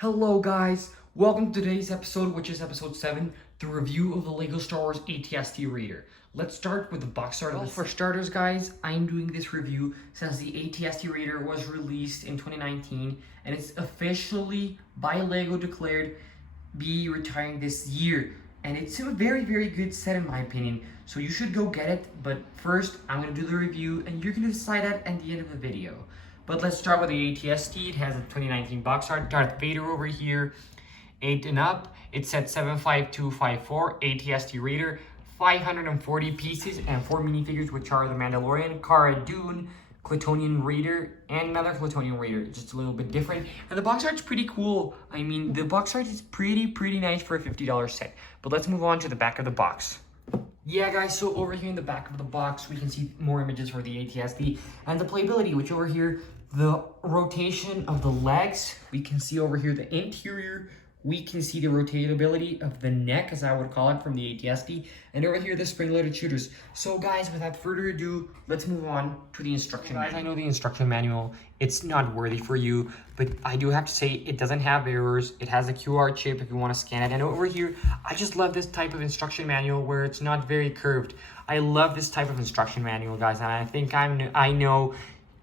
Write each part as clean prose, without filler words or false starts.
Hello guys, welcome to today's episode, which is episode 7, the review of the LEGO Star Wars ATST Raider. Let's start with the box art. For starters guys, I'm doing this review since the ATST Raider was released in 2019 and it's officially by LEGO declared be retiring this year. And it's a very good set in my opinion, so you should go get it. But first, I'm going to do the review and you're going to decide that at the end of the video. But let's start with the ATST. It has a 2019 box art. Darth Vader over here, 8 and up. It's at 75254. ATST Raider, 540 pieces and 4 minifigures, which are the Mandalorian, Cara Dune, Clitonian Raider, and another Clitonian Raider, just a little bit different. And the box art's pretty cool. I mean, the box art is pretty nice for a $50 set. But let's move on to the back of the box. Yeah guys, so over here in the back of the box, we can see more images for the ATST and the playability, which over here, the rotation of the legs, we can see over here the interior, we can see the rotatability of the neck, as I would call it, from the ATST, and over here the spring-loaded shooters. So guys, without further ado, let's move on to the instruction manual. I know the instruction manual, it's not worthy for you, but I do have to say it doesn't have errors. It has a QR chip if you want to scan it, and over here, I just love this type of instruction manual where it's not very curved. I love this type of instruction manual, guys, and I think I know,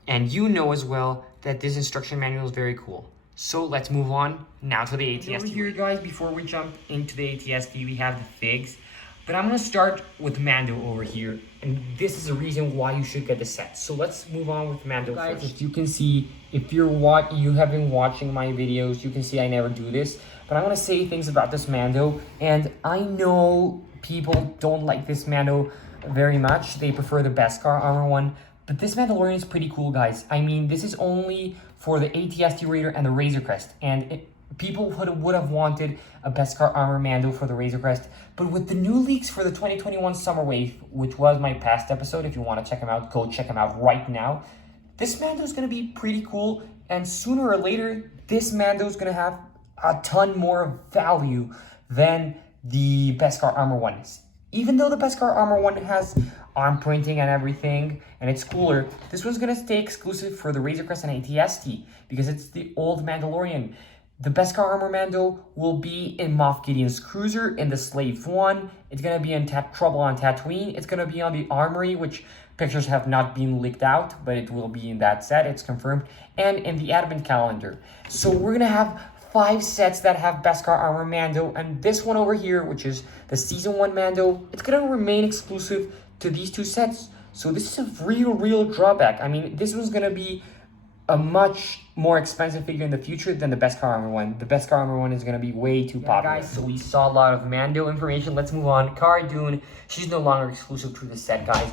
and you know as well, that this instruction manual is very cool. So let's move on now to the ATST. Over here, guys, before we jump into the ATST, we have the figs. But I'm going to start with Mando over here. And this is the reason why you should get the set. So let's move on with Mando first. As you can see, if you have been watching my videos, you can see I never do this. But I want to say things about this Mando. And I know people don't like this Mando very much. They prefer the Beskar armor one. But this Mandalorian is pretty cool, guys. I mean, this is only for the ATST Raider and the Razor Crest. And people would have wanted a Beskar armor Mando for the Razor Crest. But with the new leaks for the 2021 Summer Wave, which was my past episode, if you want to check them out, go check them out right now. This Mando is going to be pretty cool. And sooner or later, this Mando is going to have a ton more value than the Beskar armor one is. Even though the Beskar armor one has arm printing and everything, and it's cooler, this one's gonna stay exclusive for the Razor Crest and ATST because it's the old Mandalorian. The Beskar armor Mando will be in Moff Gideon's cruiser in the Slave 1. It's gonna be in Trouble on Tatooine. It's gonna be on the Armory, which pictures have not been leaked out, but it will be in that set, it's confirmed, and in the Advent calendar. So we're gonna have 5 sets that have Beskar armor Mando, and this one over here, which is the Season 1 Mando, it's gonna remain exclusive to these 2 sets. So this is a real drawback. I mean, this one's gonna be a much more expensive figure in the future than the Beskar armor one. The Beskar armor one is gonna be way too popular. Guys, so we saw a lot of Mando information. Let's move on. Cara Dune, she's no longer exclusive to the set, guys.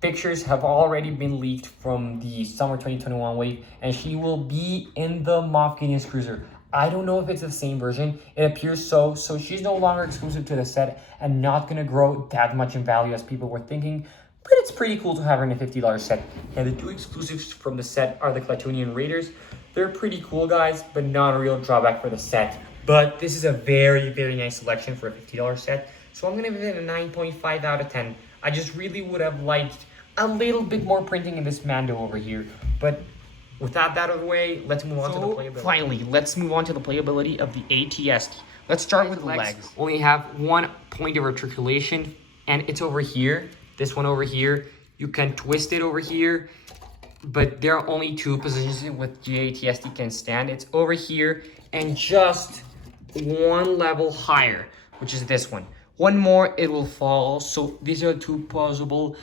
Pictures have already been leaked from the summer 2021 wave, and she will be in the Moff Gideon's cruiser. I don't know if it's the same version. It appears so. So she's no longer exclusive to the set and not going to grow that much in value as people were thinking. But it's pretty cool to have her in a $50 set. And the 2 exclusives from the set are the Clitonian Raiders. They're pretty cool, guys, but not a real drawback for the set. But this is a very nice selection for a $50 set. So I'm going to give it a 9.5 out of 10. I just really would have liked a little bit more printing in this Mando over here. But without that out of the way, let's move on to the playability. Finally, let's move on to the playability of the ATST. Let's start with the legs. Only have 1 point of articulation, and it's over here. This one over here. You can twist it over here, but there are only 2 positions in which the ATST can stand. It's over here and just 1 level higher, which is this one. 1 more, it will fall. So these are 2 possible.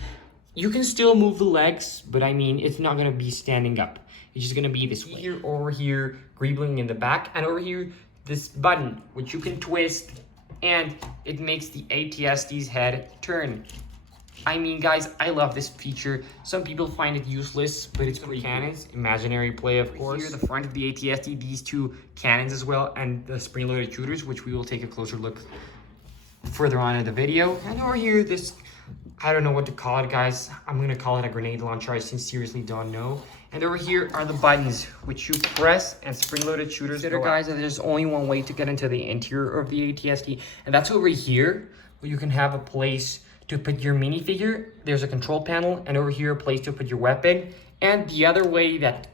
You can still move the legs, but I mean, it's not gonna be standing up. It's just gonna be this way. Here, over here, greebling in the back, and over here, this button, which you can twist, and it makes the ATST's head turn. I mean, guys, I love this feature. Some people find it useless, but it's pretty cannons. Imaginary play, of course. Here, the front of the ATST, these 2 cannons as well, and the spring-loaded shooters, which we will take a closer look further on in the video. And over here, this, I don't know what to call it, guys. I'm gonna call it a grenade launcher. I sincerely don't know. And over here are the buttons, which you press and spring-loaded shooters. Consider, guys, that there's only 1 way to get into the interior of the ATST, and that's over here, where you can have a place to put your minifigure. There's a control panel, and over here, a place to put your weapon. And the other way that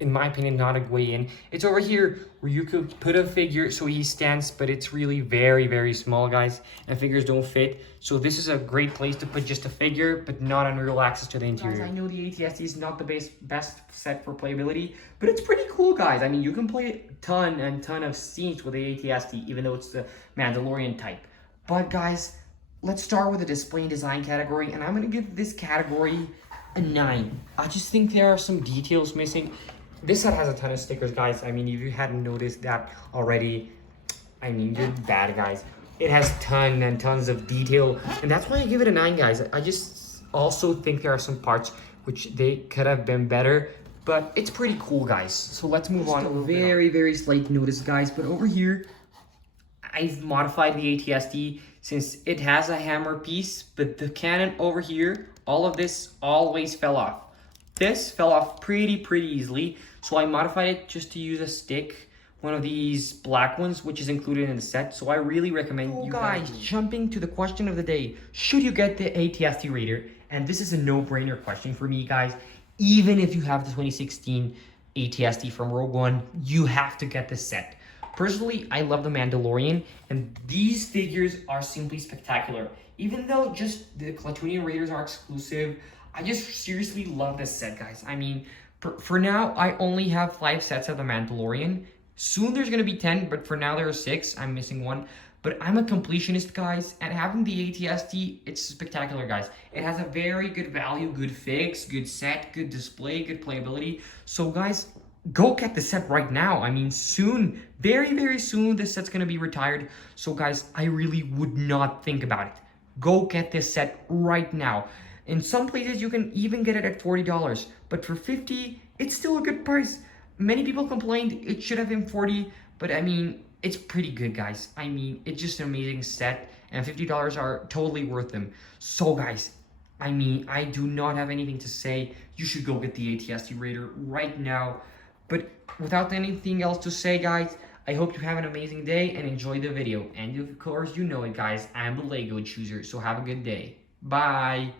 in my opinion, not a way in. It's over here where you could put a figure so he stands, but it's really very, very small, guys, and figures don't fit. So this is a great place to put just a figure, but not unreal access to the interior. Guys, I know the ATST is not the best set for playability, but it's pretty cool, guys. I mean, you can play a ton of scenes with the ATST, even though it's the Mandalorian type. But guys, let's start with the display and design category, and I'm gonna give this category a 9. I just think there are some details missing. This set has a ton of stickers, guys. I mean, if you hadn't noticed that already, I mean, you're bad, guys. It has tons of detail, and that's why I give it a 9, guys. I just also think there are some parts which they could have been better, but it's pretty cool, guys. So let's move on. Very slight notice, guys, but over here, I've modified the ATST since it has a hammer piece, but the cannon over here, all of this always fell off. This fell off pretty easily, so I modified it just to use a stick, one of these black ones, which is included in the set. So I really recommend you guys. Jumping to the question of the day, should you get the ATST Raider? And this is a no-brainer question for me, guys. Even if you have the 2016 ATST from Rogue One, you have to get this set. Personally, I love the Mandalorian, and these figures are simply spectacular. Even though just the Klatooinian Raiders are exclusive, I just seriously love this set, guys. I mean, for now, I only have 5 sets of the Mandalorian. Soon there's going to be 10, but for now there are 6. I'm missing one. But I'm a completionist, guys, and having the ATST, it's spectacular, guys. It has a very good value, good figs, good set, good display, good playability. So, guys, go get the set right now. I mean, soon, very soon, this set's going to be retired. So, guys, I really would not think about it. Go get this set right now. In some places, you can even get it at $40, but for $50, it's still a good price. Many people complained it should have been $40, but I mean, it's pretty good, guys. I mean, it's just an amazing set, and $50 are totally worth them. So, guys, I mean, I do not have anything to say. You should go get the ATST Raider right now. But without anything else to say, guys, I hope you have an amazing day and enjoy the video. And of course, you know it, guys, I'm the Lego chooser, so have a good day. Bye!